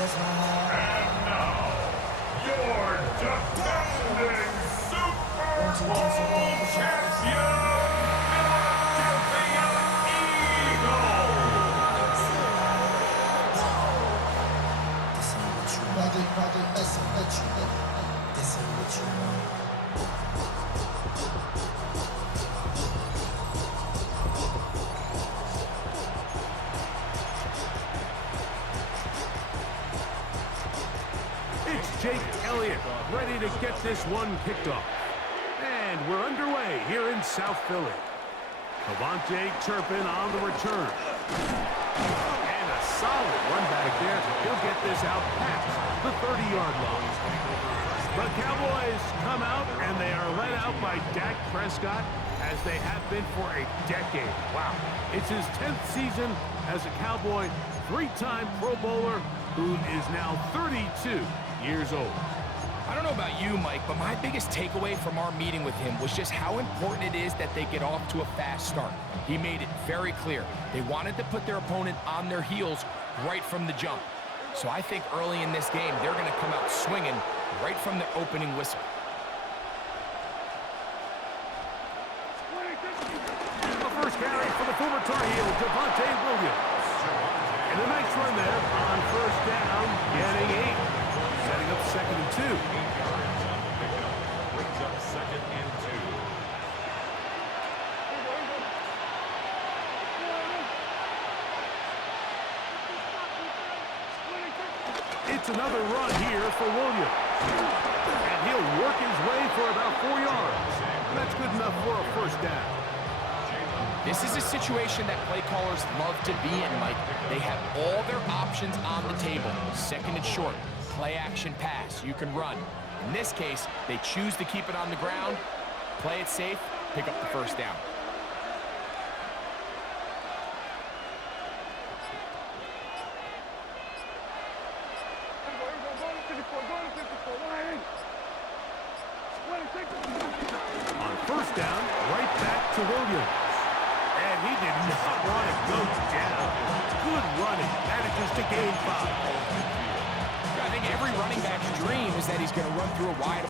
And now, your defending Super Bowl champion, Philadelphia Eagles! This ain't what you want. This ain't what you want. This ain't what you want. It's Jake Elliott ready to get this one kicked off. And we're underway here in South Philly. Cavante Turpin on the return. And a solid run back there. He'll get this out past the 30-yard line. The Cowboys come out, and they are led out by Dak Prescott, as they have been for a decade. Wow. It's his 10th season as a Cowboy, three-time Pro Bowler, who is now 32 years old. I don't know about you, Mike, but my biggest takeaway from our meeting with him was just how important it is that they get off to a fast start. He made it very clear. They wanted to put their opponent on their heels right from the jump. So I think early in this game, they're going to come out swinging right from the opening whistle. The first carry for the former Tar Heel, Javonte Williams. And a nice run there on first down, getting 8. Setting up 2nd and 2. 8 yards on the pickup. Brings up 2nd and 2. It's another run here for Williams. And he'll work his way for about 4 yards. That's good enough for a first down. This is a situation that play callers love to be in, Mike. They have all their options on the table. 2nd and short, play action pass, you can run. In this case, they choose to keep it on the ground, play it safe, pick up the first down. On first down, right back to Williams. And he did not want to go down. Good running. Manages to gain 5. I think every running back's dream is that he's going to run through a wide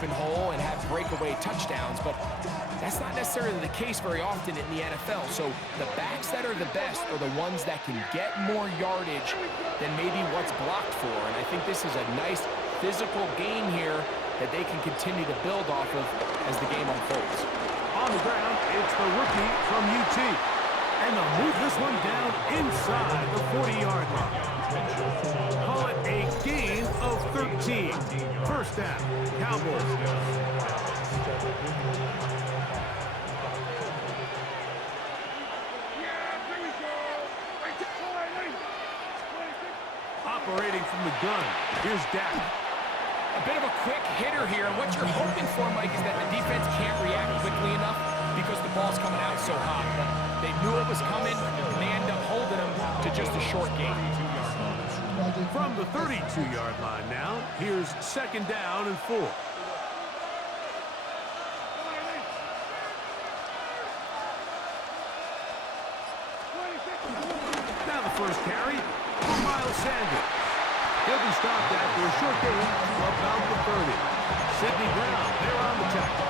open hole and have breakaway touchdowns, but that's not necessarily the case very often in the NFL. So the backs that are the best are the ones that can get more yardage than maybe what's blocked for. And I think this is a nice physical game here that they can continue to build off of as the game unfolds. On the ground, it's the rookie from UT. And they'll move this one down inside the 40-yard line. Call it a gain of 13. First down, Cowboys. Operating from the gun, here's Dak. A bit of a quick hitter here, and what you're hoping for, Mike, is that the defense can't react quickly enough because the ball's coming out so hot. But they knew it was coming, and they end up holding them to just a short gain. From the 32-yard line now, here's second down and 4. Now the first carry for Miles Sanders. He'll be stopped after a short gain to about the 30. Sidney Brown, they're on the tackle.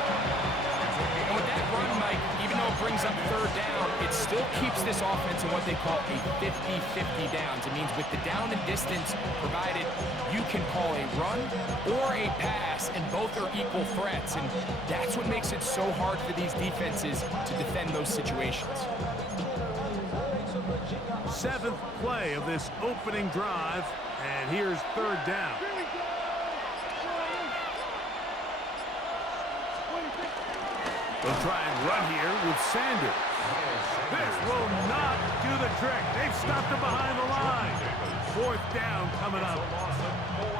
And with that run, Mike, even though it brings up third down, it still keeps this offense in what they call a 50-50 downs. It means with the down and distance provided, you can call a run or a pass, and both are equal threats. And that's what makes it so hard for these defenses to defend those situations. Seventh play of this opening drive, and here's third down. They'll try and run here with Sanders. This will not do the trick. They've stopped him behind the line. Fourth down coming up.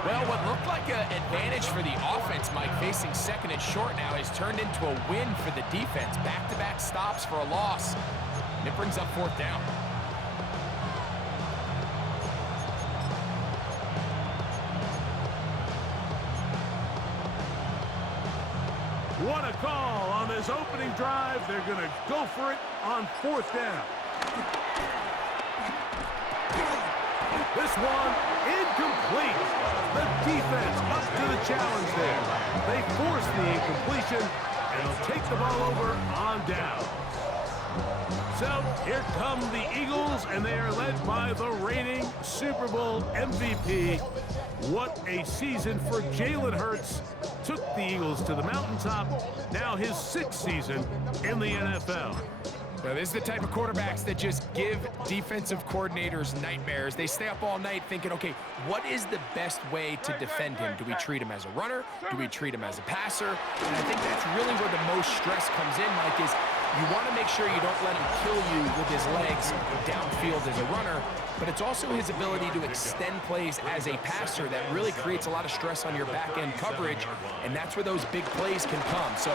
Well, what looked like an advantage for the offense, Mike, facing second and short now, has turned into a win for the defense. Back-to-back stops for a loss, and it brings up fourth down. What a call on this opening drive. They're going to go for it on fourth down. This one incomplete. The defense up to the challenge there. They force the incompletion, and they'll take the ball over on down. So here come the Eagles, and they are led by the reigning Super Bowl MVP. What a season for Jalen Hurts. Took the Eagles to the mountaintop. Now his 6th season in the NFL. Well, this is the type of quarterbacks that just give defensive coordinators nightmares. They stay up all night thinking, okay, what is the best way to defend him? Do we treat him as a runner? Do we treat him as a passer? And I think that's really where the most stress comes in, Mike, is you want to make sure you don't let him kill you with his legs downfield as a runner, but it's also his ability to extend plays as a passer that really creates a lot of stress on your back-end coverage, and that's where those big plays can come. So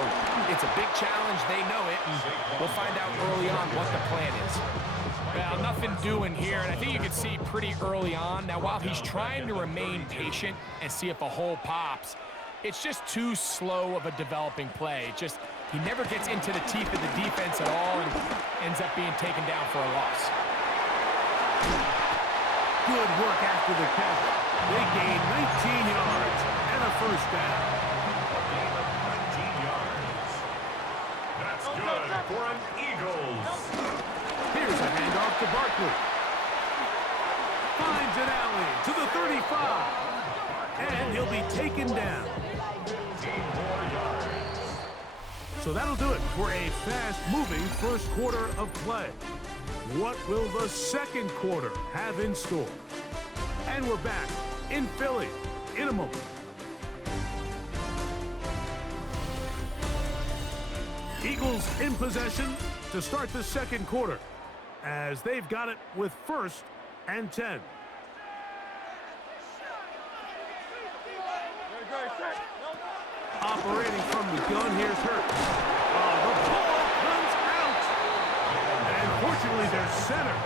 it's a big challenge. They know it, and we'll find out early on what the plan is. Well, nothing doing here, and I think you can see pretty early on. Now, while he's trying to remain patient and see if a hole pops, it's just too slow of a developing play. He never gets into the teeth of the defense at all and ends up being taken down for a loss. Good work after the catch. They gain 19 yards and a first down. 19 yards. That's good for an Eagles. Here's a handoff to Barkley. Finds an alley to the 35. And he'll be taken down. 15 more yards. So that'll do it for a fast-moving first quarter of play. What will the second quarter have in store? And we're back in Philly in a moment. Eagles in possession to start the second quarter as they've got it with 1st and 10. Operating from the gun, here's Hurts. The ball comes out. And fortunately, their center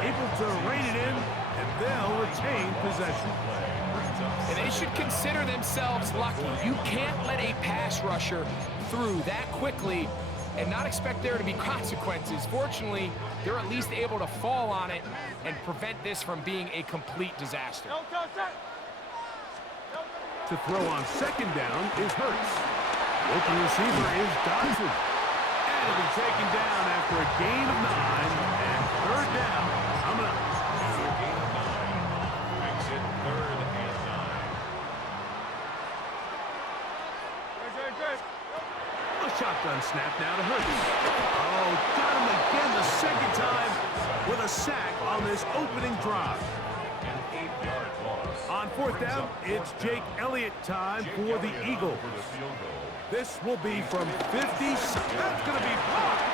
able to rein it in, and they'll retain possession. And they should consider themselves lucky. You can't let a pass rusher through that quickly and not expect there to be consequences. Fortunately, they're at least able to fall on it and prevent this from being a complete disaster. To throw on second down is Hurts. Open receiver is Dodson. And he'll be taken down after a gain of 9 and third down. Coming up. It's a gain of 9. Makes it 3rd and 9. A shotgun snap now to Hurts. Oh, got him again the second time with a sack on this opening drive. An 8-yard loss. On 4th down, it's Jake Elliott time for the Eagles. For the field goal. This will be from 50. That's going to be blocked.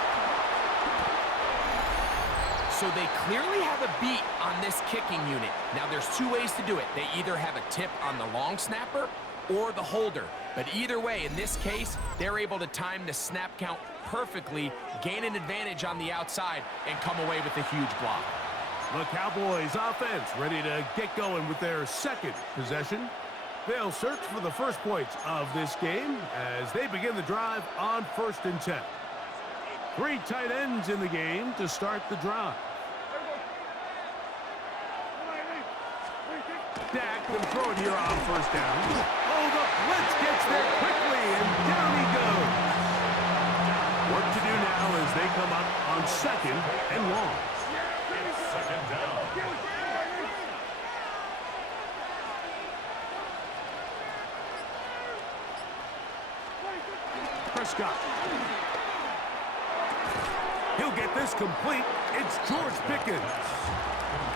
So they clearly have a beat on this kicking unit. Now, there's 2 ways to do it. They either have a tip on the long snapper or the holder. But either way, in this case, they're able to time the snap count perfectly, gain an advantage on the outside, and come away with a huge block. The Cowboys offense ready to get going with their second possession. They'll search for the first points of this game as they begin the drive on 1st and 10. 3 tight ends in the game to start the drive. Dak can throw it here on 1st down. Oh, the blitz gets there quickly, and down he goes. What to do now as they come up on 2nd and long. It's 2nd down. Prescott. He'll get this complete. It's George Pickens.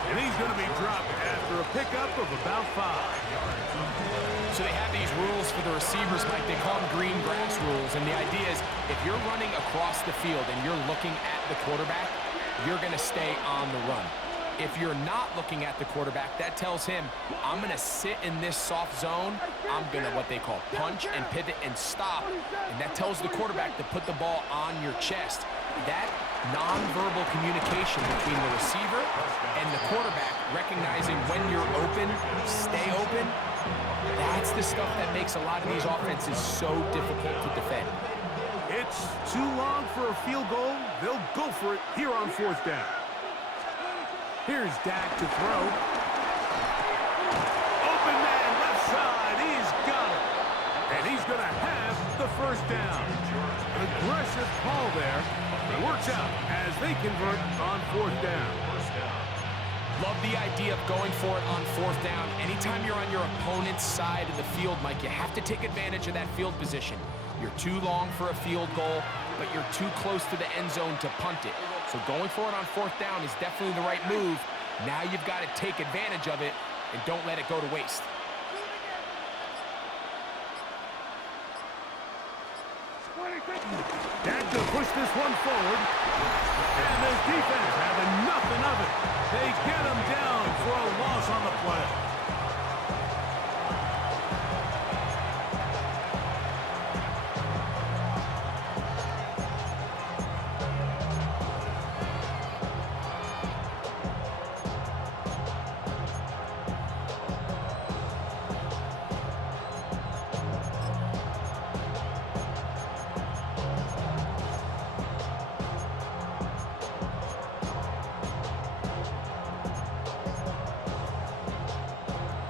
And he's going to be dropped after a pickup of about 5. So they have these rules for the receivers, Mike. They call them green grass rules. And the idea is if you're running across the field and you're looking at the quarterback, you're going to stay on the run. If you're not looking at the quarterback, that tells him, I'm going to sit in this soft zone. I'm going to what they call punch and pivot and stop. And that tells the quarterback to put the ball on your chest. That nonverbal communication between the receiver and the quarterback, recognizing when you're open, stay open, that's the stuff that makes a lot of these offenses so difficult to defend. It's too long for a field goal. They'll go for it here on 4th down. Here's Dak to throw. Open man, left side. He's got it. And he's going to have the 1st down. An aggressive call there. It works out as they convert on 4th down. Love the idea of going for it on 4th down. Anytime you're on your opponent's side of the field, Mike, you have to take advantage of that field position. You're too long for a field goal, but you're too close to the end zone to punt it. So going for it on 4th down is definitely the right move. Now you've got to take advantage of it and don't let it go to waste. Dak to push this one forward. And this defense having nothing of it. They get him down for a loss on the play.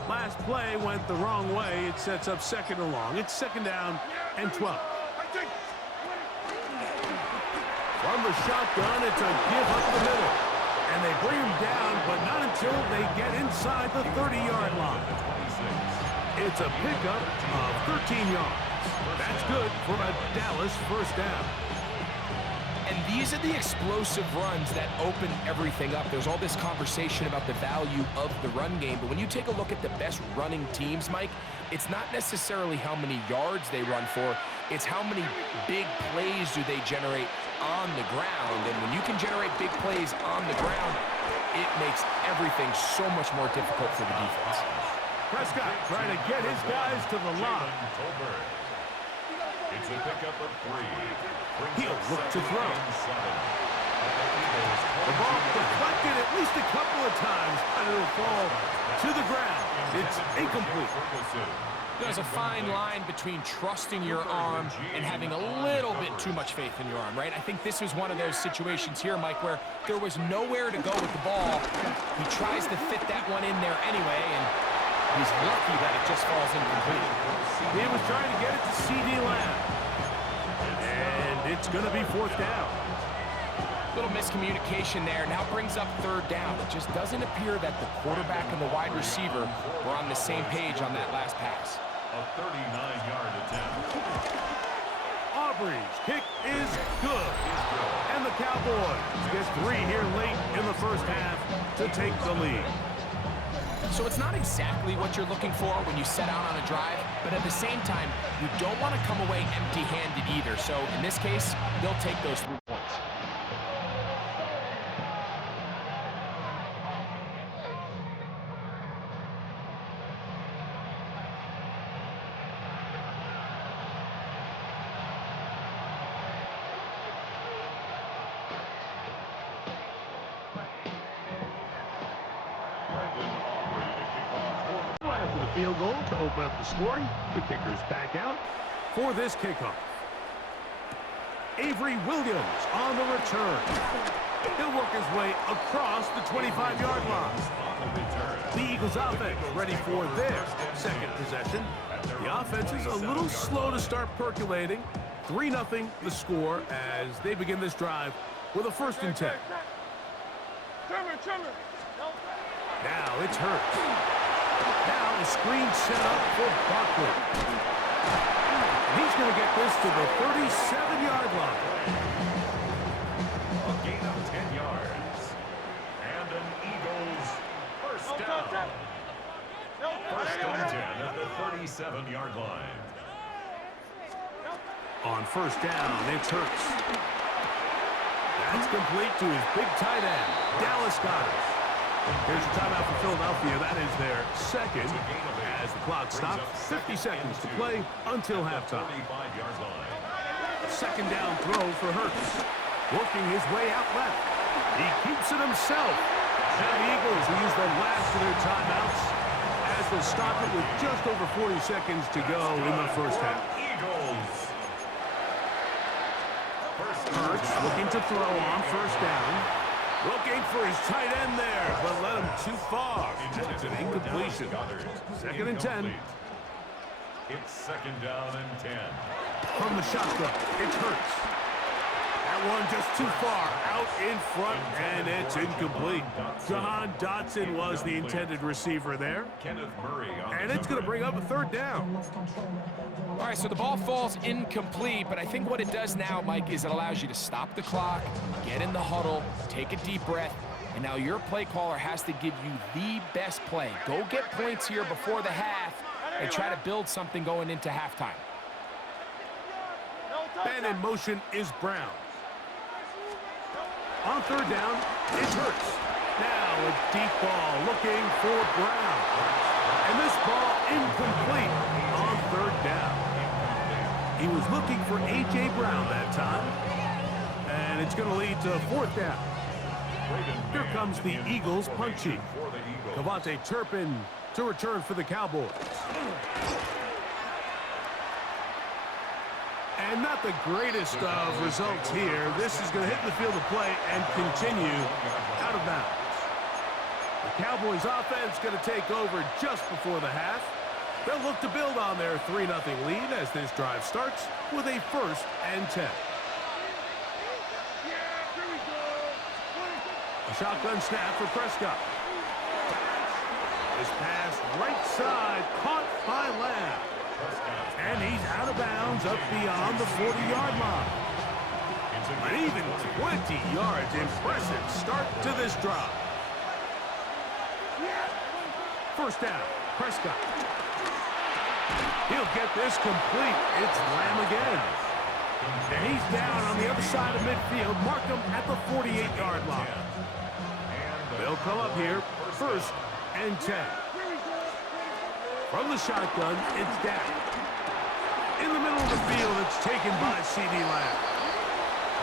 Last play went the wrong way. It sets up 2nd and long. It's 2nd down and 12. From the shotgun, it's a give up the middle. And they bring him down, but not until they get inside the 30-yard line. It's a pickup of 13 yards. That's good for a Dallas 1st down. And these are the explosive runs that open everything up. There's all this conversation about the value of the run game, but when you take a look at the best running teams, Mike, it's not necessarily how many yards they run for, it's how many big plays do they generate on the ground. And when you can generate big plays on the ground, it makes everything so much more difficult for the defense. Prescott trying to get his guys to the line. It's a pickup of 3. He'll look to throw. The ball deflected at least a couple of times, and it'll fall to the ground. It's incomplete. There's a fine line between trusting your arm and having a little bit too much faith in your arm, right? I think this was one of those situations here, Mike, where there was nowhere to go with the ball. He tries to fit that one in there anyway, and he's lucky that it just falls incomplete. He was trying to get it to C.D. Lamb. it's going to be 4th down. Little miscommunication there. Now brings up 3rd down. It just doesn't appear that the quarterback and the wide receiver were on the same page on that last pass. A 39-yard attempt. Aubrey's kick is good. And the Cowboys get 3 here late in the first half to take the lead. So it's not exactly what you're looking for when you set out on a drive, but at the same time, you don't want to come away empty-handed either. So in this case, they'll take those 3 points. After the field goal to open up the scoring, the kicker's back out for this kickoff. Avery Williams on the return. He'll work his way across the 25-yard line. The Eagles offense ready for their second possession. The offense is a little slow to start percolating. 3-0 the score as they begin this drive with a 1st and 10. Now it's Hurts. Now a screen set up for Barkley. He's going to get this to the 37-yard line. A gain of 10 yards. And an Eagles first down. First and 10 at the 37-yard line. On 1st down, it's Hurts. That's complete to his big tight end, Dallas Goedert. Here's a timeout for Philadelphia. That is their second as the clock stops. 50 seconds to play until halftime. 35-yard line. Second down throw for Hurts. Working his way out left. He keeps it himself. And the Eagles will use the last of their timeouts as they stop it with just over 40 seconds to go in the first half. Eagles. Hurts looking to throw on 1st down. Looking for his tight end there, but led him too far. It's an incompletion. 2nd and 10. It's 2nd down and 10. From the shotgun, it's Hurts. That one just too far out in front, and it's incomplete. Jahan Dotson was the intended receiver there. Kenneth Murray on And it's going to bring up a 3rd down. All right, so the ball falls incomplete, but I think what it does now, Mike, is it allows you to stop the clock, get in the huddle, take a deep breath, and now your play caller has to give you the best play. Go get points here before the half and try to build something going into halftime. And in motion is Brown. On 3rd down, it's Hurts. Now a deep ball looking for Brown. And this ball incomplete on 3rd down. He was looking for A.J. Brown that time. And it's going to lead to 4th down. Here comes the Eagles punching. Cavante Turpin to return for the Cowboys. And not the greatest of results here. This is going to hit the field of play and continue out of bounds. The Cowboys offense going to take over just before the half. They'll look to build on their 3-0 lead as this drive starts with a 1st and 10. A shotgun snap for Prescott. This pass right side caught by Lamb. And he's out of bounds up beyond the 40-yard line. But even 20 yards, impressive start to this drive. 1st down, Prescott. He'll get this complete. It's Lamb again. And he's down on the other side of midfield. Mark him at the 48-yard line. They'll come up here, 1st and 10. From the shotgun, it's down. In the middle of the field, it's taken by C.D. Lamb.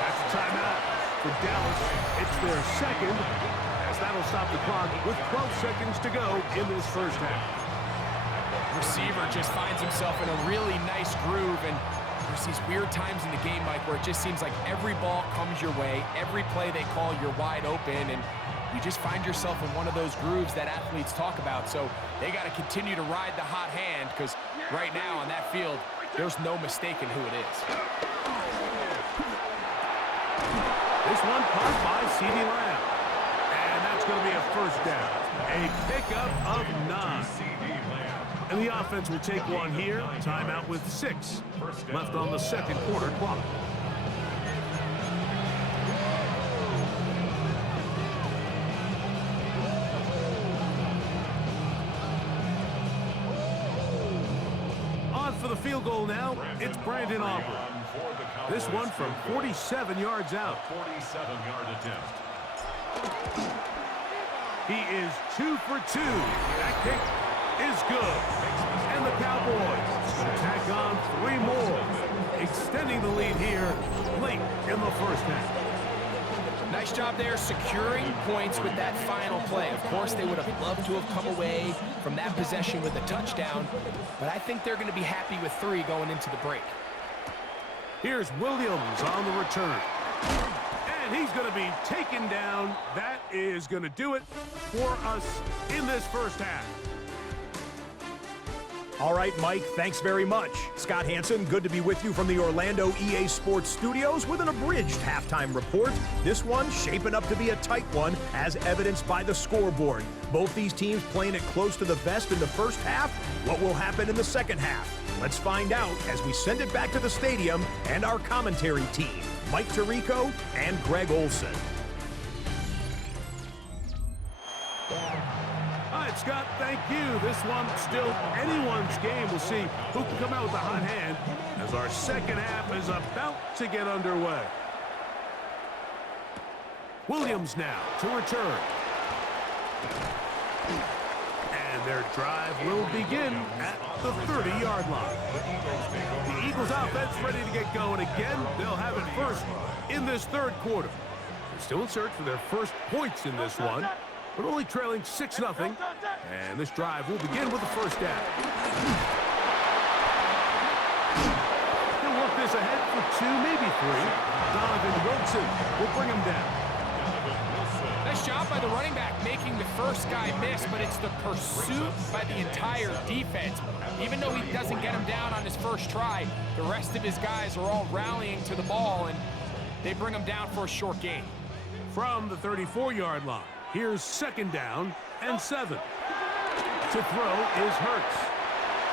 That's a timeout for Dallas. It's their second, as that'll stop the clock with 12 seconds to go in this first half. Receiver just finds himself in a really nice groove, and there's these weird times in the game, Mike, where it just seems like every ball comes your way, every play they call, you're wide open, and you just find yourself in one of those grooves that athletes talk about. So they got to continue to ride the hot hand, because right now on that field, there's no mistaking who it is. This one caught by CeeDee Lamb. And that's going to be a first down. A pickup of 9. And the offense will take one here. Timeout with 6 left on the second quarter clock. On for the field goal now, it's Brandon Aubrey. This one from 47 yards out. 47-yard attempt. He is 2 for 2. That kick is good. And the Cowboys going to tack on 3 more, extending the lead here late in the first half. Nice job there securing points with that final play. Of course, they would have loved to have come away from that possession with a touchdown, but I think they're going to be happy with 3 going into the break. Here's Williams on the return. And he's going to be taken down. That is going to do it for us in this first half. All right, Mike, thanks very much. Scott Hansen, good to be with you from the Orlando EA Sports Studios with an abridged halftime report. This one shaping up to be a tight one, as evidenced by the scoreboard. Both these teams playing it close to the vest in the first half. What will happen in the second half? Let's find out as we send it back to the stadium and our commentary team, Mike Tirico and Greg Olson. Scott, thank you. This one still anyone's game. We'll see who can come out with the hot hand as our second half is about to get underway. Williams now to return. And their drive will begin at the 30-yard line. The Eagles offense ready to get going again. They'll have it first in this third quarter. They're still in search for their first points in this one, but only trailing 6-0. And this drive will begin with the first down. He'll work this ahead for 2, maybe 3. Donovan Wilson will bring him down. Nice job by the running back making the first guy miss, but it's the pursuit by the entire defense. Even though he doesn't get him down on his first try, the rest of his guys are all rallying to the ball, and they bring him down for a short gain. From the 34-yard line, here's second down and 7. To throw is Hurts.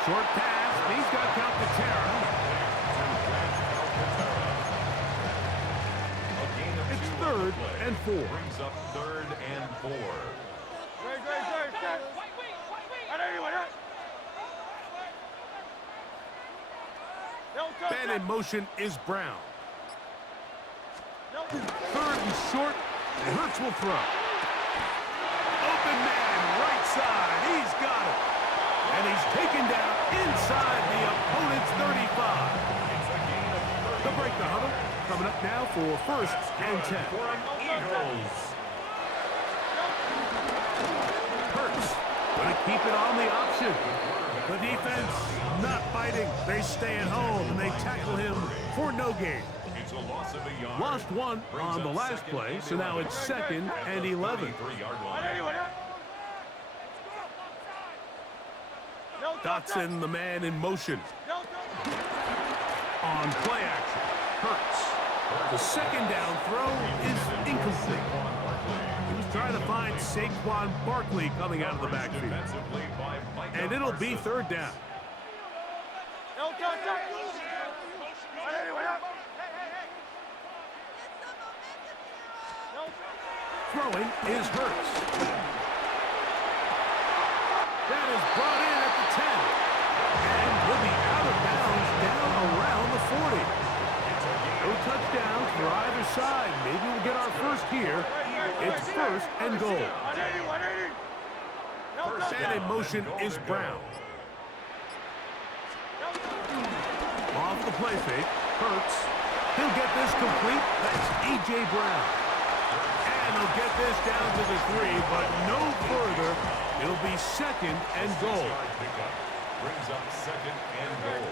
Short pass. He's got Calcaterra. It's 3rd and 4. Brings up 3rd and 4. Man in motion is Brown. 3rd and short. And Hurts will throw. Open man, right side. He's got it. And he's taken down inside the opponent's 35. They'll break the huddle. Coming up now for 1st and 10. Eagles. Hurts going to keep it on the option. The defense not biting. They stay at home and they tackle him for no gain. It's a loss of a yard. Lost 1 on the last play, so now it's 2nd and 11. Dotson, the man in motion. On play action, Hurts. The second down throw is incomplete. He was trying to find Saquon Barkley coming out of the backfield. And it'll be 3rd down. Throwing is Hurts. That is brought in at the 10. And will be out of bounds down around the 40. No touchdowns for either side. Maybe we'll get our first here. It's 1st and goal. And in motion is Brown. Off the play fake, Hurts. He'll get this complete. That's A.J. Brown. And he'll get this down to the 3, but no further. It'll be 2nd and goal. Brings up 2nd and goal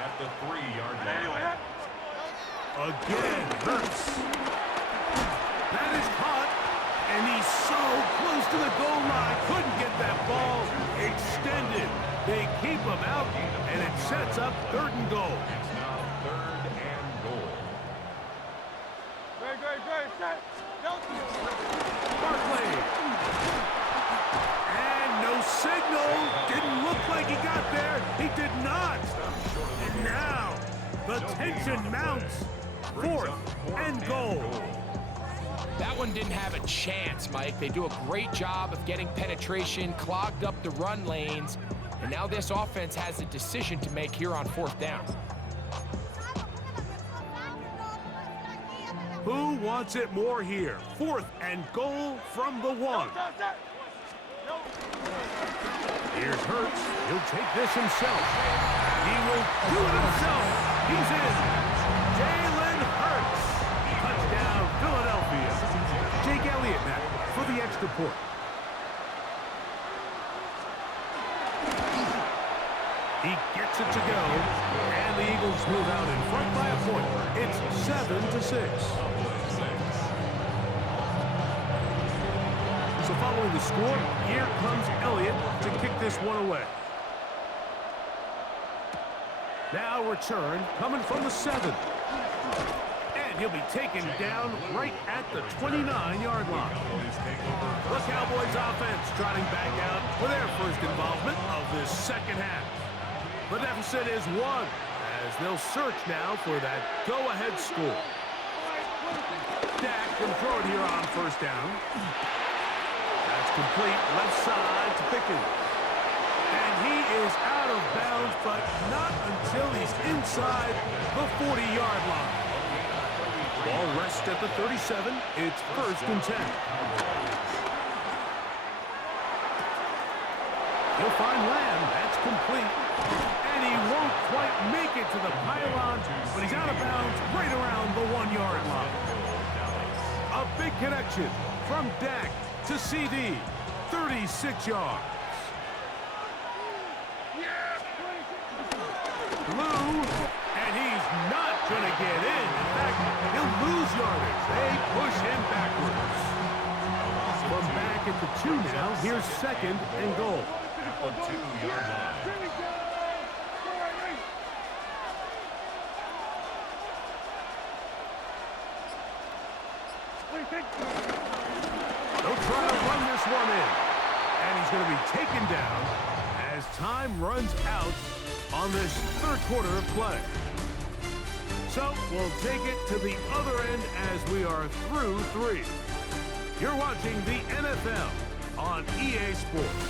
at the 3-yard line. Again, Hurts. That is caught, and he's so close to the goal line. Couldn't get that ball extended. They keep him out, and it sets up 3rd and goal. It's now 3rd and goal. Barkley. And no signal. Didn't look like he got there. He did not. And now the tension mounts. 4th and goal. That one didn't have a chance, Mike. They do a great job of getting penetration, clogged up the run lanes, and now this offense has a decision to make here on 4th down. Who wants it more here? 4th and goal from the 1. Here's Hurts. He'll take this himself. He will do it himself. He's in. Jalen Hurts. Touchdown, Philadelphia. Jake Elliott now for the extra point. He gets it to go, and the Eagles move out in front by a point. It's 7-6. So following the score, here comes Elliott to kick this one away. Now return coming from the 7. And he'll be taken down right at the 29-yard line. The Cowboys offense trotting back out for their first involvement of this second half. The deficit is 1 as they'll search now for that go-ahead score. Dak can throw it here on 1st down. That's complete left side to Pickens. And he is out of bounds, but not until he's inside the 40-yard line. Ball rests at the 37. It's 1st and 10. He'll find Lamb. That's complete. And he won't quite make it to the pylon, but he's out of bounds right around the 1-yard line. A big connection from Dak to CD. 36 yards. Blue, and he's not going to get in. In fact, he'll lose yardage. They push him backwards. From back at the 2 now, here's 2nd and goal. At the 2-yard line. They'll try to run this one in. And he's going to be taken down as time runs out on this 3rd quarter of play. So we'll take it to the other end as we are through 3. You're watching the NFL on EA Sports.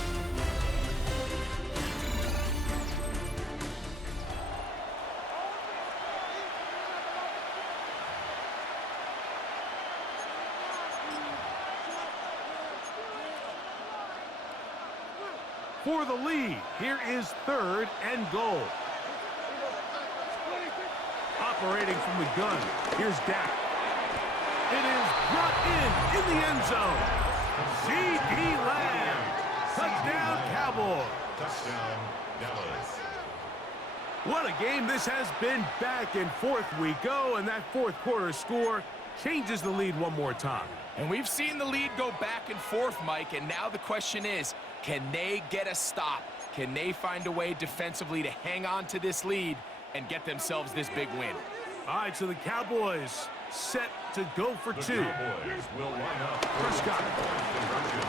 For the lead, here is 3rd and goal. Operating from the gun, here's Dak. It is brought in the end zone. C.D. Lamb. Touchdown, Cowboys. Touchdown, Dallas. What a game this has been. Back and forth we go, and that 4th quarter score changes the lead one more time. And we've seen the lead go back and forth, Mike, and now the question is, can they get a stop? Can they find a way defensively to hang on to this lead and get themselves this big win? All right, so the Cowboys set to go for 2. The Cowboys will line up for Prescott. conversion.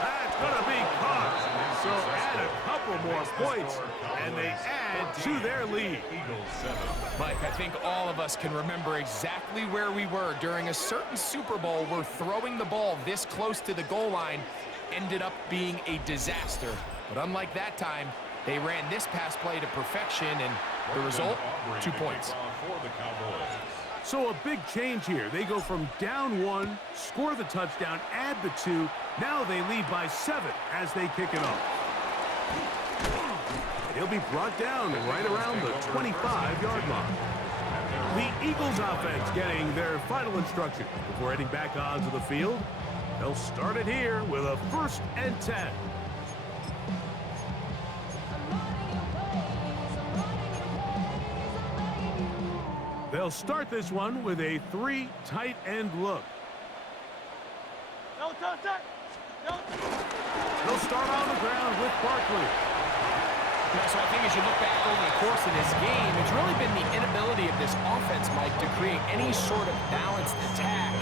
That's going to be caught. So add a couple more points, and they add to their lead. Eagles 7. Mike, I think all of us can remember exactly where we were during a certain Super Bowl where throwing the ball this close to the goal line ended up being a disaster. But unlike that time, they ran this pass play to perfection, and the result, 2 points. For the Cowboys. So a big change here. They go from down 1, score the touchdown, add the 2. Now they lead by 7 as they kick it off. He'll be brought down right around the 25-yard line. The Eagles offense getting their final instruction before heading back onto the field. They'll start it here with a 1st and 10. They'll start this one with a 3 tight end look. They'll start on the ground with Barkley. So I think as you look back over the course of this game, it's really been the inability of this offense, Mike, to create any sort of balanced attack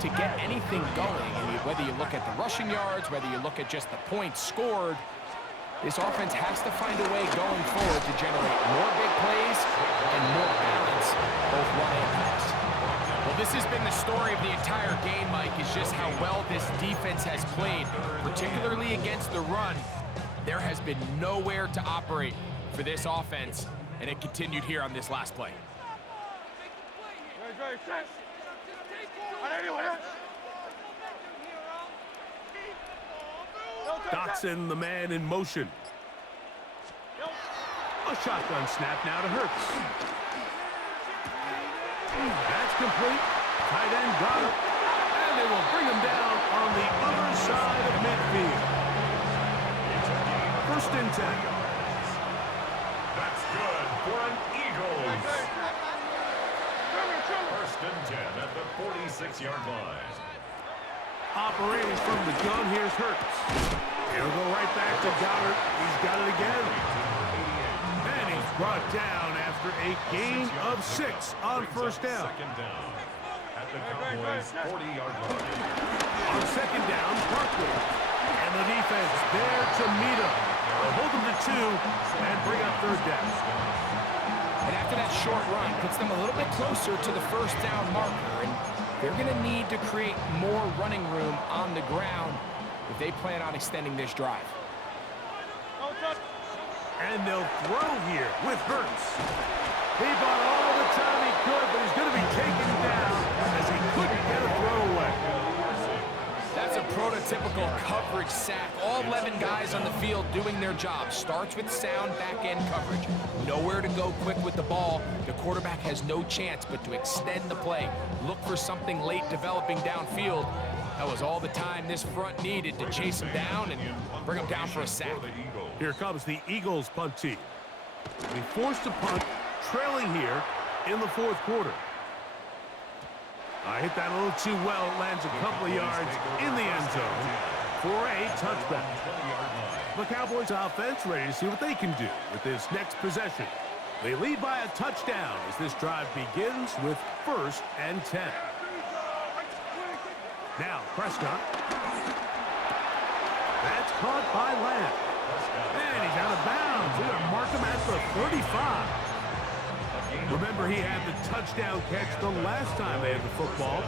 to get anything going. I mean, whether you look at the rushing yards, whether you look at just the points scored, this offense has to find a way going forward to generate more big plays and more balance, both run and pass. Well, this has been the story of the entire game, Mike, is just how well this defense has played, particularly against the run. There has been nowhere to operate for this offense, and it continued here on this last play. Dotson, the man in motion. A shotgun snap now to Hurts. That's complete. Tight end got it. And they will bring him down on the other side of midfield. First and 10. That's good for an Eagles. First and 10 at the 46-yard line. Operating from the gun, here's Hurts. He'll go right back to Goddard. He's got it again. And he's brought down after a gain of 6 on first down. Second down at the Cowboys' 40-yard line. On second down, Barkley. And the defense there to meet him. They'll hold him to 2 and bring up third down. And after that short run, puts them a little bit closer to the first down marker. And they're going to need to create more running room on the ground if they plan on extending this drive. And they'll throw here with Hurts. He bought all the time he could, but he's going to be taken down as he couldn't get a throw away. That's a prototypical coverage sack. All 11 guys on the field doing their job. Starts with sound back-end coverage. Nowhere to go quick with the ball. The quarterback has no chance but to extend the play. Look for something late developing downfield. That was all the time this front needed to chase him down and bring him down for a sack. Here comes the Eagles punt team. They forced a punt, trailing here in the fourth quarter. I hit that a little too well. It lands a couple of yards in the end zone for a touchback. The Cowboys offense ready to see what they can do with this next possession. They lead by a touchdown as this drive begins with first and 10. Now Prescott. That's caught by Lamb. And he's out of bounds. They're going to mark him at the 35. Remember, he had the touchdown catch the last time they had the football.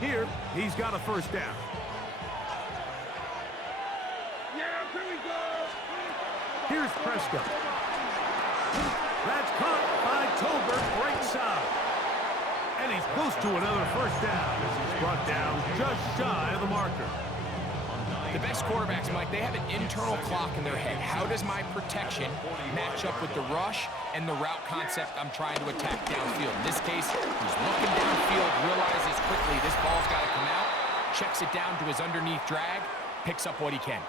Here, he's got a first down. Here's Prescott. That's caught by Tolbert, right side. And he's close to another first down as he's brought down just shy of the marker. The best quarterbacks, Mike, they have an internal clock in their head. How does my protection match up with the rush and the route concept I'm trying to attack downfield? In this case, he's looking downfield, realizes quickly this ball's got to come out, checks it down to his underneath drag, picks up what he can.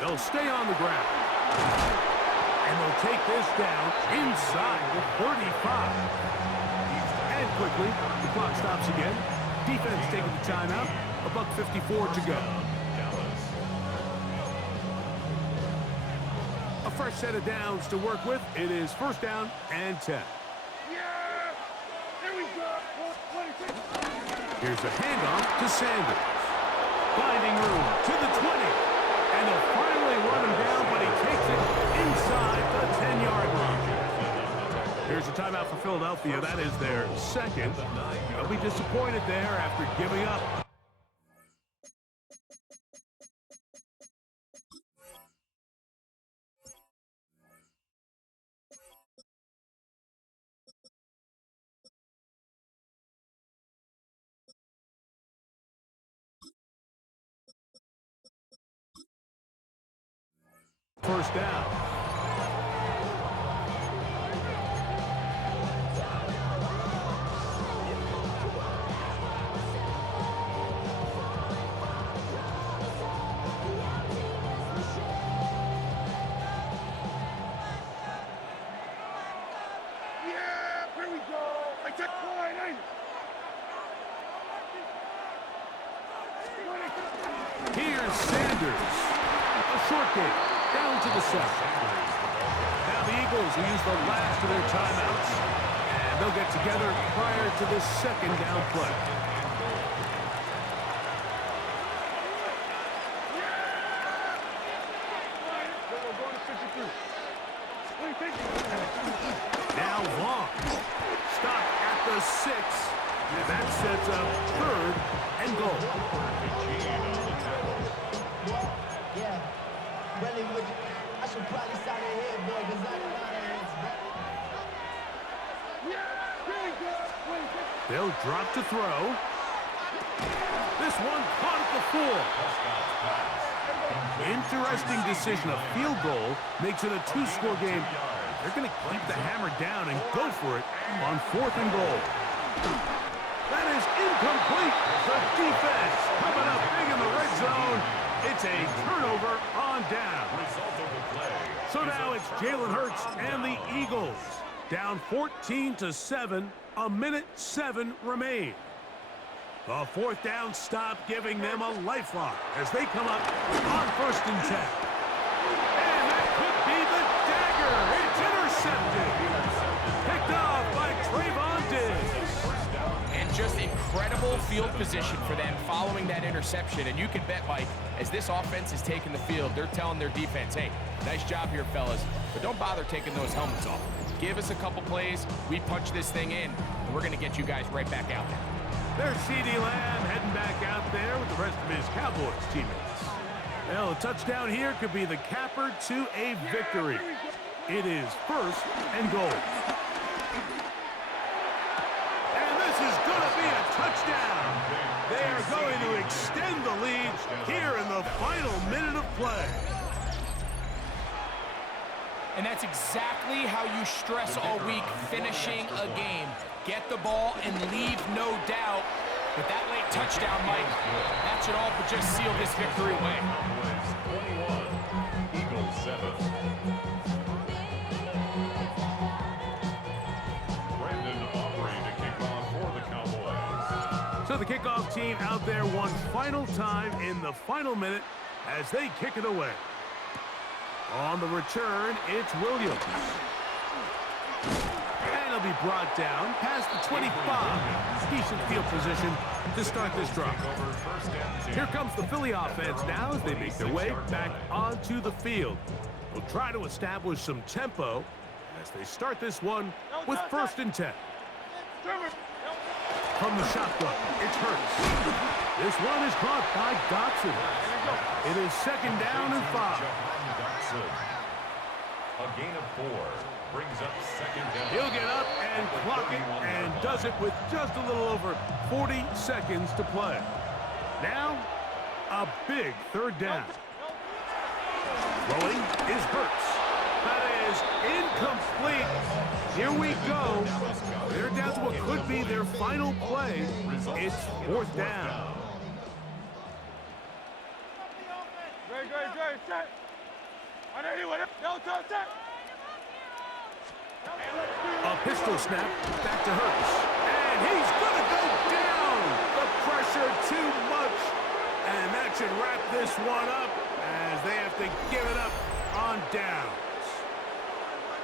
They'll stay on the ground. And they'll take this down inside the 35. And quickly, the clock stops again. Defense taking the timeout. $1:54 to go. A fresh set of downs to work with. It is first down and 10. Here's a handoff to Sanders. Finding room to the 20. And they'll finally run him down, but he takes it inside the 10-yard line. Here's a timeout for Philadelphia. That is their second. They'll be disappointed there after giving up. First down. Here's Sanders. A short game. Down to the 7. Now the Eagles will use the last of their timeouts. And they'll get together prior to the second down play. Now long. Stop at the 6. And that sets up 3rd and goal. Yeah, really would you? I should probably sign it here, boy, because I don't know that. They'll drop to throw. This one caught at the 4. Interesting decision. A field goal makes it a 2-score game. They're going to keep the hammer down and go for it on 4th and goal. That is incomplete. The defense coming up big in the red zone. It's a turnover on down. So now it's Jalen Hurts and the Eagles. Down 14-7. A minute 7 remain. The 4th down stop giving them a lifeline as they come up on 1st and 10. And that could be the dagger. It's intercepted. Picked off by Trayvon Diggs. And just incredible field position for them following that interception. And you can bet, Mike, as this offense is taking the field, they're telling their defense, hey, nice job here, fellas, but don't bother taking those helmets off. Give us a couple plays, we punch this thing in, and we're going to get you guys right back out there. There's CeeDee Lamb heading back out there with the rest of his Cowboys teammates. Well, a touchdown here could be the capper to a victory. It is 1st and goal. And this is going to be a touchdown. They are going to extend the lead here in the final minute of play. And that's exactly how you stress all week, finishing a game. Get the ball and leave no doubt. But that late touchdown, Mike, that should all but just seal this victory away. 21, Eagles 7. Brandon Aubrey to kick off for the Cowboys. So the kickoff team out there one final time in the final minute as they kick it away. On the return, it's Williams. And he'll be brought down past the 25. Decent field position to start this drive. Here comes the Philly offense now as they make their way back onto the field. They'll try to establish some tempo as they start this one with 1st and 10. From the shotgun, it's Hurts. This one is caught by Dotson. It is 2nd down and 5. A gain of 4 brings up 2nd down. He'll get up and clock it and does it with just a little over 40 seconds to play. Now, a big 3rd down. Throwing is Hurts. That is incomplete. Here we go. They're down to what could be their final play. It's 4th down. A pistol snap back to Hurts. And he's going to go down. The pressure too much. And that should wrap this one up as they have to give it up on downs.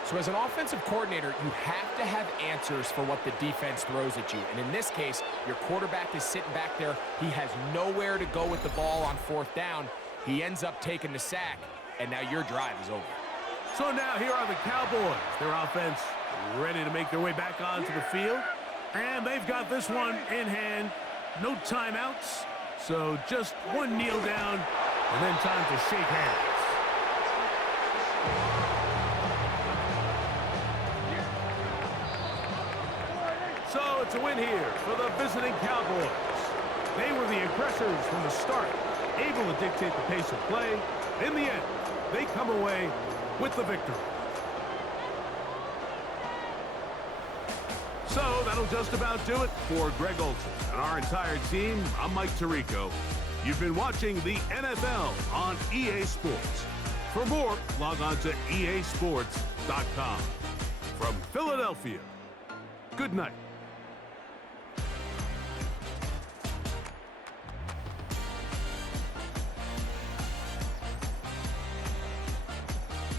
So as an offensive coordinator, you have to have answers for what the defense throws at you. And in this case, your quarterback is sitting back there. He has nowhere to go with the ball on 4th down. He ends up taking the sack, and now your drive is over. So now here are the Cowboys. Their offense ready to make their way back onto the field. And they've got this one in hand. No timeouts. So just one kneel down, and then time to shake hands. So it's a win here for the visiting Cowboys. They were the aggressors from the start, able to dictate the pace of play. In the end, they come away with the victory. So that'll just about do it for Greg Olson and our entire team. I'm Mike Tirico. You've been watching the NFL on EA Sports. For more, log on to easports.com. From Philadelphia, good night.